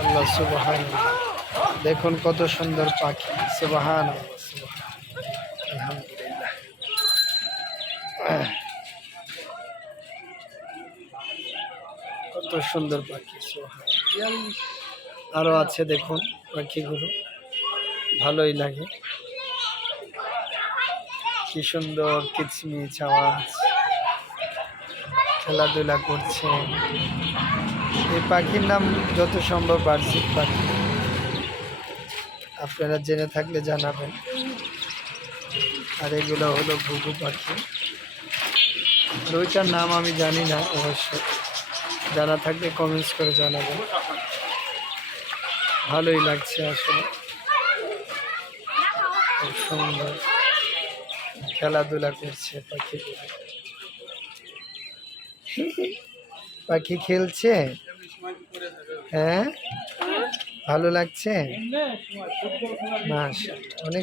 আল্লাহ সুবহানাল্লাহ, দেখুন কত সুন্দর পাখি। সুবহানাল্লাহ, আলহামদুলিল্লাহ। কত সুন্দর পাখি, সুবহানাল্লাহ। আরো আছে দেখুন পাখিগুলো, ভালোই লাগে। কি সুন্দর কিচমিচ আওয়াজ, খেলাধুলা করছে। এই পাখির নাম যত সম্ভব বার্ষিক পাখি, আপনারা জেনে থাকলে জানাবেন। আর এগুলো হলো ঘুঘু পাখি, আর ওইটার নাম আমি জানি না অবশ্য, জানা থাকলে কমেন্টস করে জানাবেন। ভালোই লাগছে আসলে, খুব সুন্দর খেলাধুলা করছে পাখিগুলো। পাখি খেলছে, হ্যাঁ ভালো লাগছে। মাশাআল্লাহ, অনেক